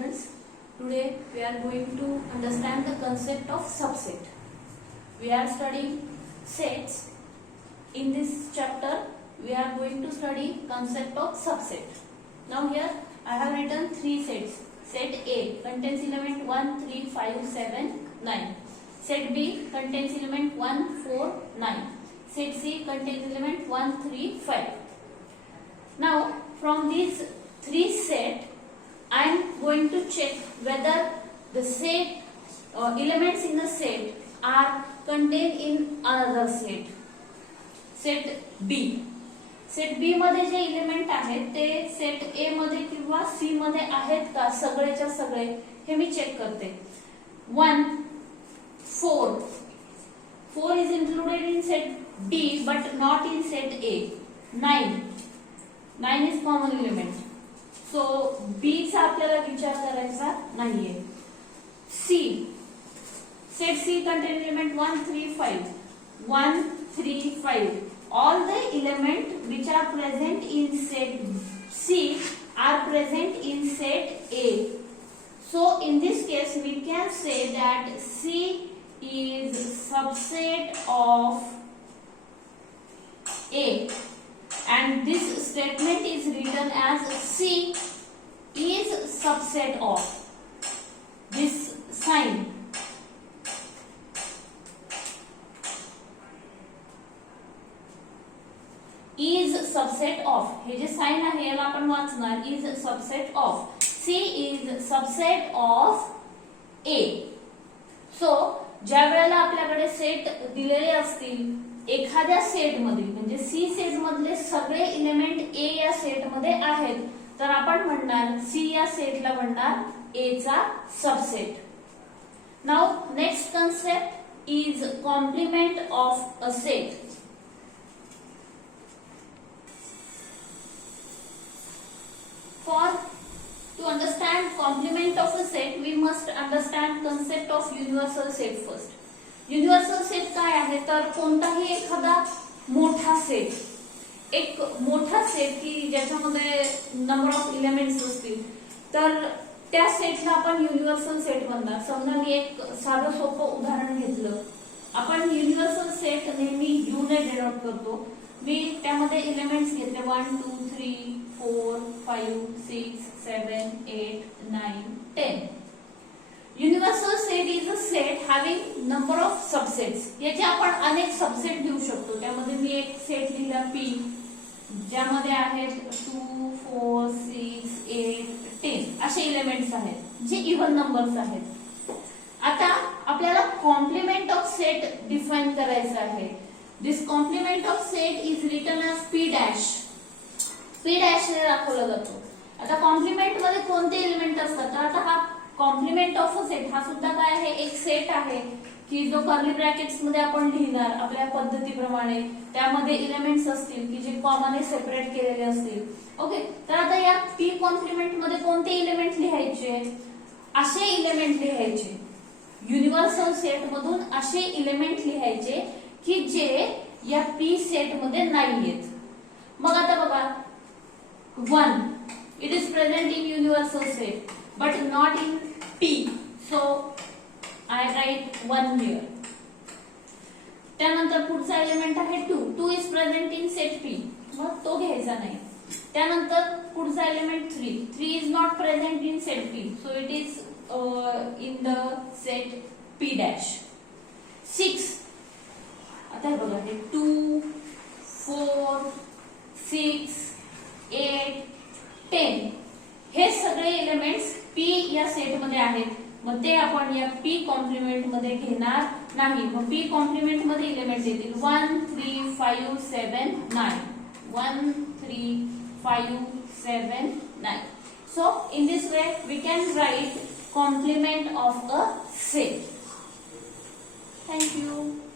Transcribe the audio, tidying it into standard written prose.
students. Today we are going to understand the concept of subset. We are studying sets. In this chapter we are going to study concept of subset. Now here I have written three sets. Set A contains element 1, 3, 5, 7, 9. Set B contains element 1, 4, 9. Set C contains element 1, 3, 5. Now from these three sets I am going to check whether the set elements in the set are contained in another set. Set B. Set B मध्ये जे element आहेत ते set ए मध्ये किंवा C मध्ये आहेत का सगळेच्या सगळे हे मी चेक करते. 1 4 4 is included in set B but not in set A. 9 is common element. So B चा आपल्याला विचार करायचा नाहीये. C set C contain element 1 3 5. 1 3 5. All the elements which are present in set C are present in set A. So in this case we can say that C is subset of A, and this statement is written as C is subset of. This sign is subset of. हे जे sign आहे याला आपण वाचणार is subset of. C is subset of A. So ज्या वेळेला आपल्याकडे set दिलेले असतील एखाद्या सेट मध्ये म्हणजे C सेट मधले सगळे एलिमेंट A या सेट मध्ये आहेत तर आपण म्हणणार C या सेटला म्हणणार A चा subset. Now next concept is complement of a set. To understand complement of a set, we must understand concept of universal set first. Universal set काय आहे तर कोणताही एखादा मोठा सेट, एक मोठा सेट की ज्याच्यामध्ये नंबर ऑफ एलिमेंट्स असतील तर त्या सेटला आपण युनिव्हर्सल सेट म्हणणार. समजा मी एक साधं सोपं उदाहरण घेतलं. आपण युनिव्हर्सल सेट नेहमी U ने डिनोट करतो. मी त्यामध्ये एलिमेंट्स घेतले 1 2 3 4 5 6 7 8 9 10. Universal set is a set having number of subsets. याचे आपण अनेक सबसेट घेऊ शकतो. त्यामध्ये मी एक सेट लिहिला P ज्यामध्ये आहेत 2 4 6 8 10 असे एलिमेंट्स आहेत जे इव्हन नंबर्स आहेत. आता आपल्याला कॉम्प्लिमेंट ऑफ सेट डिफाइन करायचं आहे. This complement of set is written as P dash. P dash ने दाखवला जातो. आता कॉम्प्लिमेंट मध्ये कोणते एलिमेंट असतात तर आता हा कॉम्प्लिमेंट ऑफ अ सेट हा सुद्धा काय आहे एक सेट आहे की जो कर्ली ब्रॅकेट्स मध्ये आपण लिहिणार आपल्या पद्धतीप्रमाणे. त्यामध्ये एलिमेंट्स असतील की जे कॉमनली सेपरेट केलेले असतील. ओके, तर आता या P कॉम्प्लिमेंट मध्ये कोणते एलिमेंट लिहायचे असे एलिमेंट लिहायचे. युनिव्हर्सल सेट मधून असे एलिमेंट लिहायचे की जे या P सेट मध्ये नाहीयेत. मग आता बघा 1 it is present in universal set but not in P, so I write 1 here. त्यानंतर पुढचा एलिमेंट आहे 2 is present in set P, मग तो घ्यायचा नाही. त्यानंतर पुढचा element 3 is not present in set P, so it is in the set P dash. 6 आता हे बघा हे 2 4 6 8 10 हे सगळे एलिमेंट्स P या सेट मध्ये आहेत. मग ते आपण या P कॉम्प्लिमेंट मध्ये घेणार नाही. मग P कॉम्प्लिमेंट मध्ये एलिमेंट्स येतील 1 3 5 7 9. 1 3 5 7 9. So in this way we can write complement of a set. Thank you.